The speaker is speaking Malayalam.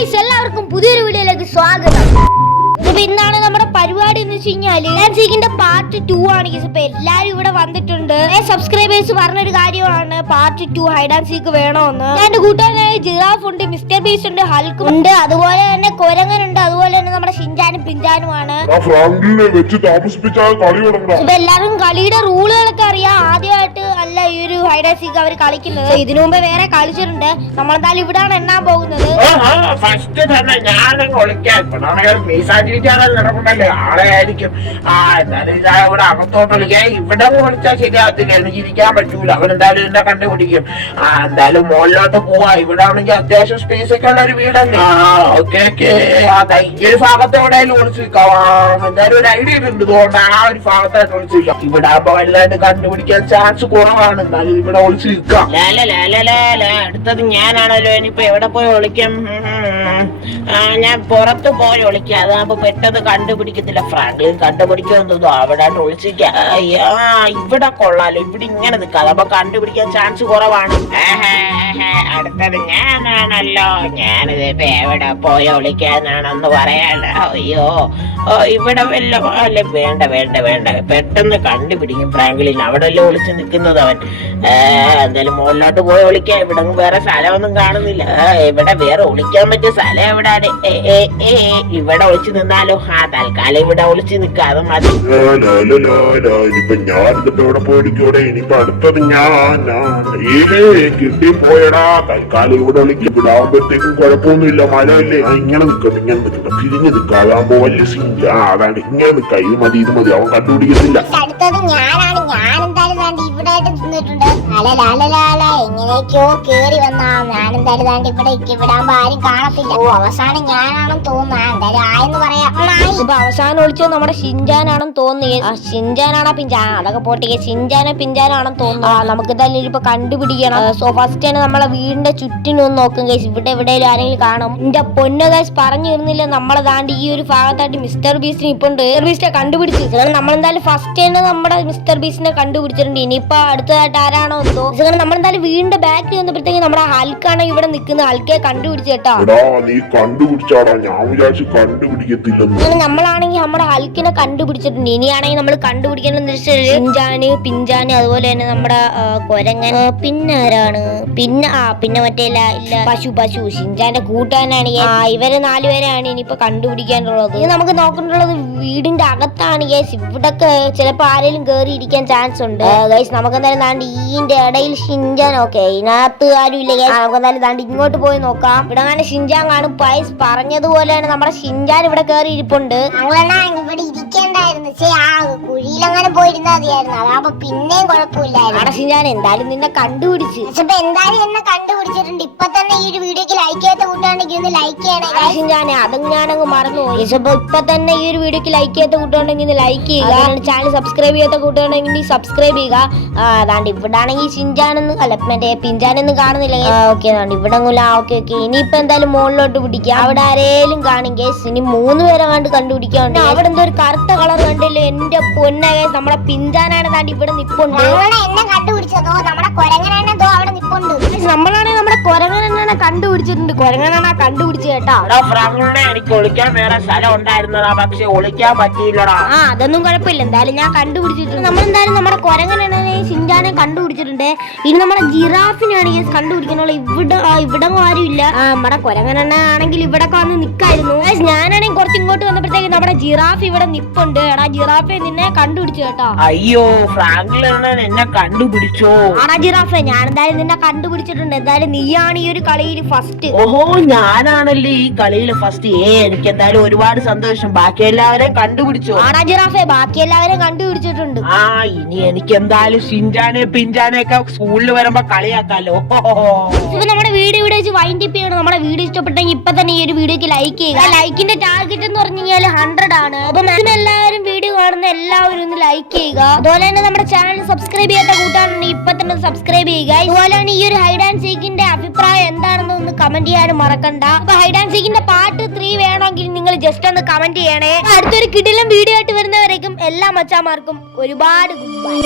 എല്ലാവർക്കും പുതിയൊരു വീഡിയോയിലേക്ക് സ്വാഗതം. ഇന്നാണ് നമ്മുടെ പരിപാടി എന്ന് വെച്ച് കഴിഞ്ഞാല് ഹൈഡാൻസീക്കിന്റെ പാർട്ട് 2 ആണ്. ഇപ്പൊ എല്ലാരും ഇവിടെ വന്നിട്ടുണ്ട്. സബ്സ്ക്രൈബേഴ്സ് പറഞ്ഞൊരു കാര്യമാണ് പാർട്ട് 2 ഹൈഡാൻസീക്ക് വേണമെന്ന്. എന്റെ കൂട്ടുകാരനായ ജിറാഫ് ഉണ്ട്, മിസ്റ്റർ ബീസ്റ്റ് ഉണ്ട്, ഹൽക്ക് ഉണ്ട്, അതുപോലെ തന്നെ കൊരങ്ങനുണ്ട്, അതുപോലെ തന്നെ നമ്മുടെ ഷിൻജാനും പിഞ്ചാനുമാണ്. ഇപ്പൊ എല്ലാവർക്കും കളിയുടെ റൂളുകളൊക്കെ അറിയാം. ആദ്യമായിട്ട് അല്ല ഈ ഒരു ഹൈഡാൻസീക്ക് അവർ കളിക്കുന്നത്. ഇതിനു മുമ്പ് വേറെ കളിച്ചിട്ടുണ്ട്. നമ്മളെന്തായാലും ഇവിടാണ് എണ്ണാൻ പോകുന്നത്. ആളെയായിരിക്കും ഇവിടെ അകത്തോട്ട് വിളിക്കാൻ. ഇവിടെ വിളിച്ചാൽ ശരിയാകത്തില്ല, എനിക്ക് ഇരിക്കാൻ പറ്റൂല. അവരെന്തായാലും എന്നെ കണ്ടുപിടിക്കും. എന്തായാലും മുകളിലോട്ട് പോവാ. ഇവിടെ ആണെങ്കിൽ അത്യാവശ്യം സ്പേസ് ഒക്കെ ഉള്ള ഒരു വീടല്ലേ. ഓക്കെ ഓക്കെ, ഈ ഒരു ഭാഗത്ത് എവിടെയാലും ഒളിച്ചു നിൽക്കാം. എന്തായാലും ഒരു ഐഡിയ ഉണ്ട്, അതുകൊണ്ട് ആ ഒരു ഭാഗത്തായിട്ട് ഒളിച്ചു നിൽക്കാം. ഇവിടെ ആകുമ്പോ വലുതായിട്ട് കണ്ടുപിടിക്കാൻ ചാൻസ് കുറവാണ്. എന്നാലും ഇവിടെ ഒളിച്ചു നിൽക്കാം. അടുത്തത് ഞാനാണല്ലോ. ഇനിയിപ്പോ എവിടെ പോയി ഒളിക്കാം? ഞാൻ പുറത്ത് പോയി ഒളിക്കാം. അതാകുമ്പോ പെട്ടെന്ന് കണ്ടുപിടിക്കത്തില്ല. ഫ്രാങ്ക്ലിൻ കണ്ടുപിടിക്കുമെന്ന് തോന്നുന്നു. അവിടെ ഒളിച്ചിരിക്കാം. ഇവിടെ കൊള്ളാലോ. ഇവിടെ ഇങ്ങനെ നിൽക്കാം. അതാകുമ്പോ കണ്ടുപിടിക്കാൻ ചാൻസ് കുറവാണ്. അടുത്തത് ഞാനാണല്ലോ. ഞാനിത് ഇപ്പൊ എവിടെ പോയി ഒളിക്കാനാണെന്ന് പറയാനോ. അയ്യോ, ഇവിടെ വല്ല അല്ലെ? വേണ്ട വേണ്ട വേണ്ട, പെട്ടെന്ന് കണ്ടുപിടിക്കും ഫ്രാങ്ക്ലിൻ. അവിടെ അല്ലേ ഒളിച്ച് നിൽക്കുന്നത് അവൻ. എന്തായാലും മുകളിലോട്ട് പോയി ഒളിക്കാം. ഇവിടെ വേറെ സ്ഥലമൊന്നും കാണുന്നില്ല. ഇവിടെ വേറെ ഒളിക്കാൻ പറ്റിയ സ്ഥലം എവിടെയാണ്? ഇവിടെ ഒളിച്ചു നിന്നാലോ? തൽക്കാലം ഇവിടെ ഒളിച്ചു നിൽക്കാതെ മതി. ഞാനിവിടെ പോയിക്കോടെ. ഇനിയിപ്പോ അടുത്തത് ഞാനാ. കിട്ടി പോയടാ. തൽക്കാലം ഇവിടെ ഒളിക്കും. ഇവിടെ ആകുമ്പോഴത്തേക്കും കുഴപ്പമൊന്നുമില്ല. മഴയല്ലേ. ഇങ്ങനെ നിൽക്കട്ടെ, ഇങ്ങനെ നിൽക്കട്ടെ, പിരിഞ്ഞു നിൽക്കാം. അതാകുമ്പോ വലിയ സീൻ. അതാണ് ഇങ്ങനെ നിൽക്കാം. ഇത് മതി, ഇത് മതി. അവൻ കണ്ടുപിടിക്കത്തില്ല. അടുത്തത് ഞാനാണ്. ഞാൻ എന്തായാലും ഇവിടെ ആയിട്ട് നിന്നിട്ടുണ്ട്. എങ്ങനെയൊക്കെയോ കേറി വന്നാ. ഞാൻ എന്തായാലും ഇവിടെ ആകുമ്പോ ആരും കാണത്തില്ല. അവസാനം ഞാനാണെന്ന് തോന്നുന്നു. എന്തായാലും ആയെന്ന് പറയാം. ഇപ്പൊ അവസാനം ഒളിച്ചത് നമ്മുടെ ഷിൻജാനാണെന്ന് തോന്നുന്നു. ഷിൻജാനാണോ പിഞ്ചാൻ? അതൊക്കെ പോട്ടെ. ഷിൻജാനോ പിഞ്ചാനാണെന്ന് തോന്നുന്നു. നമുക്ക് എന്തായാലും ഇപ്പൊ കണ്ടുപിടിക്കണം. സോ ഫസ്റ്റ് തന്നെ നമ്മളെ വീടിന്റെ ചുറ്റിനും ഒന്ന് നോക്കും ഗൈസ്. ഇവിടെ എവിടെയെങ്കിലും ആരെങ്കിലും കാണും. എന്റെ പൊന്നു ഗൈസ്, പറഞ്ഞു തരുന്നില്ല. നമ്മളെ താണ്ടി ഈ ഒരു ഭാഗത്തായിട്ട് മിസ്റ്റർ ബീസ്റ്റിന് ഇപ്പൊ ഉണ്ട്. മിസ്റ്റർ ബീസ്റ്റിനെ കണ്ടുപിടിച്ചു. നമ്മളെന്തായാലും ഫസ്റ്റ് തന്നെ നമ്മുടെ മിസ്റ്റർ ബീസ്റ്റിനെ കണ്ടുപിടിച്ചിട്ടുണ്ട്. ഇനിയിപ്പോ അടുത്തതായിട്ട് ആരാണോ എന്തോ. നമ്മളെന്തായാലും വീടിന്റെ ബാക്കിൽ വന്നപ്പോഴത്തേക്ക് നമ്മുടെ ഹൽക്കാണ് ഇവിടെ നിൽക്കുന്നത്. ഹൽക്കെ കണ്ടുപിടിച്ചു കേട്ടോ. നമ്മളാണെങ്കിൽ നമ്മുടെ ഹൽക്കിനെ കണ്ടുപിടിച്ചിട്ടുണ്ട്. ഇനിയാണെങ്കിൽ നമ്മൾ കണ്ടുപിടിക്കണം ഷിൻജാന്, പിഞ്ചാന്, അതുപോലെ തന്നെ നമ്മുടെ കൊരങ്ങൻ. പിന്നെ ആരാണ്? പിന്നെ മറ്റേ ഇല്ല പശു ഷിൻജാന്റെ കൂട്ടാനാണ്. ഇവരെ 4 പേരെയാണ് ഇനിയിപ്പോ കണ്ടുപിടിക്കാനുള്ളത്. ഇനി നമുക്ക് നോക്കേണ്ടുള്ളത് വീടിന്റെ അകത്താണ് ഗൈസ്. ഇവിടൊക്കെ ചിലപ്പോ ആരെങ്കിലും കേറി ഇരിക്കാൻ ചാൻസ് ഉണ്ട് ഗൈസ്. നമുക്ക് എന്തായാലും താണ്ടി ഈന്റെ ഇടയിൽ ഷിൻജാൻ. ഓക്കെ, ഇതിനകത്ത് ആരും ഇല്ല ഗൈസ്. നമുക്ക് എന്തായാലും താണ്ടി ഇങ്ങോട്ട് പോയി നോക്കാം. ഇവിടെ അങ്ങനെ ഷിൻജാൻ കാണും. പൈസ് പറഞ്ഞതുപോലെയാണ് നമ്മുടെ ഷിൻജാൻ ഇവിടെ കേറി ഇരിപ്പുണ്ട്. ഇവിടെ ഇരിക്കണ്ടായിരുന്നു. കുഴിയിലങ്ങനെ പോയിരുന്നാ മതിയായിരുന്നു. അതാകുമ്പോ പിന്നെയും കുഴപ്പമില്ലായിരുന്നു. ഷിൻജാൻ എന്തായാലും നിന്നെ കണ്ടുപിടിച്ച്. എന്തായാലും എന്നെ കണ്ടുപിടിച്ചിട്ടുണ്ട്. ഇപ്പൊ തന്നെ ഈ ഒരു വീഡിയോക്ക് ലൈക്ക് ചെയ്യാത്ത കൂട്ടാണെങ്കിൽ ഒന്ന് ലൈക്ക് ചെയ്യണേ ഷിൻജാനെ. അതും ഞാനങ്ങ് മറന്നുപോയി. ഇപ്പൊ തന്നെ ഈ ഒരു വീഡിയോക്ക് ലൈക്ക് ചെയ്യാത്ത കൂട്ടുണ്ടെങ്കിൽ ലൈക്ക് ചെയ്യുക. ചാനൽ സബ്സ്ക്രൈബ് ചെയ്യാത്ത കൂട്ടുണ്ടെങ്കിൽ സബ്സ്ക്രൈബ് ചെയ്യുക. അതാണ്ട് ഇവിടെ ആണെങ്കിൽ ഷിൻജാനെന്ന് അല്ല മറ്റേ പിഞ്ചാനെന്ന് കാണുന്നില്ല. ഓക്കെ, ഇവിടെ ഓക്കെ. ഇനിയിപ്പോ എന്തായാലും മുകളിലോട്ട് പിടിക്കാം. അവിടെ ആരേലും കാണും ഗൈസ്. ഇനി 3 പേരെ കണ്ട് കണ്ടുപിടിക്കാറുണ്ട്. അവിടെ എന്തോ ഒരു കറുത്ത കളർ കണ്ടില്ലേ? എന്റെ പൊന്ന ഗൈസ്, നമ്മുടെ പിഞ്ചാനാണ് താണ്ടി ഇവിടെ നിപ്പുണ്ട്. എന്നെ കണ്ടുപിടിച്ചതോ നമ്മുടെ കൊരങ്ങനാണോ അവിടെ നിപ്പുണ്ട്. നമ്മളാണെങ്കിൽ നമ്മുടെ കൊരങ്ങനെണ്ണ കണ്ടുപിടിച്ചിട്ടുണ്ട്. കൊരങ്ങനെണ്ണ കണ്ടുപിടിച്ചു കേട്ടോ. എനിക്ക് ഒളിക്കാൻ വേറെ സ്ഥലം ഉണ്ടായിരുന്നതാ, പക്ഷെ ഒളിക്കാൻ പറ്റിയില്ലടാ. അതൊന്നും കുഴപ്പമില്ല. എന്തായാലും ഞാൻ കണ്ടുപിടിച്ചിട്ടുണ്ട്. നമ്മളെന്തായാലും നമ്മുടെ കൊരങ്ങനെണ്ണനെയും ഷിൻജാനെ കണ്ടുപിടിച്ചിട്ടുണ്ട്. ഇനി നമ്മുടെ ജിറാഫിനെയാണ് കണ്ടുപിടിക്കാനുള്ള. ഇവിടെ ആരും ഇല്ല. നമ്മുടെ കൊരങ്ങനെണ്ണ ആണെങ്കിൽ ഇവിടെ വന്ന് നിക്കായിരുന്നു. ഞാനാണെങ്കിൽ കുറച്ച് ഇങ്ങോട്ട് വന്നപ്പോഴത്തേക്ക് നമ്മുടെ ജിറാഫ് ഇവിടെ നിപ്പുണ്ട്. എടാ ജിറാഫെ, നിന്നെ കണ്ടുപിടിച്ചു കേട്ടോ. അയ്യോ, ഫ്രാങ്ക്ലിൻ എന്നെ കണ്ടുപിടിച്ചോ? ആടാ ജിറാഫെ, ഞാൻ എന്തായാലും നിന്നെ കണ്ടുപിടിച്ചിട്ടുണ്ട്. എന്തായാലും നീയാണ് ഈ ഒരു കളിയിൽ ഫസ്റ്റ്. ഓഹോ, ഞാനാണല്ലേ ഈ കളിയിൽ ഫസ്റ്റ്. എനിക്ക് എന്തായാലും ഒരുപാട് സന്തോഷം. ബാക്കി എല്ലാവരെയും കണ്ടുപിടിച്ചു. ആടാ ജിറാഫെ, ബാക്കി എല്ലാവരെയും കണ്ടുപിടിച്ചിട്ടുണ്ട്. ഇനി എനിക്ക് എന്തായാലും ഷിൻജാനെ പിഞ്ചാനെ ഒക്കെ സ്കൂളിൽ വരുമ്പോ കളിയാക്കാലോ. നമ്മുടെ വീഡിയോ ഇവിടെ വെച്ച് വൈൻഡ് അപ്പ് ചെയ്യണം. നമ്മുടെ വീഡിയോ ഇഷ്ടപ്പെട്ടെങ്കിൽ ഇപ്പൊ തന്നെ ഈ ഒരു വീഡിയോക്ക് ലൈക്ക് ചെയ്യുക. ലൈക്കിന്റെ ടാർഗറ്റ് എന്ന് പറഞ്ഞു കഴിഞ്ഞാൽ 100 ആണ്. അപ്പൊ എല്ലാവരും വീഡിയോ കാണുന്ന എല്ലാവരും ഒന്ന് ലൈക്ക് ചെയ്യുക. അതുപോലെ തന്നെ നമ്മുടെ ചാനൽ സബ്സ്ക്രൈബ് ചെയ്യാത്ത കൂട്ടാണെങ്കിൽ ഇപ്പൊ തന്നെ സബ്സ്ക്രൈബ് ചെയ്യുക. അതുപോലെ തന്നെ ഈ ഒരു ഹൈഡ് ആൻഡ് സീക്കിന്റെ അഭിപ്രായം എന്താണെന്ന് ഒന്ന് കമന്റ് ചെയ്യാനും മറക്കണ്ട. അപ്പൊ ഹൈഡ് ആൻഡ് സീക്കിന്റെ പാർട്ട് 3 വേണമെങ്കിൽ നിങ്ങൾ ജസ്റ്റ് ഒന്ന് കമന്റ് ചെയ്യണേ. അടുത്തൊരു കിടിലൻ വീഡിയോ ആയിട്ട് വരുന്നവരേക്കും എല്ലാ മച്ചാമാർക്കും ഒരുപാട് ഗുഡ് ബൈ.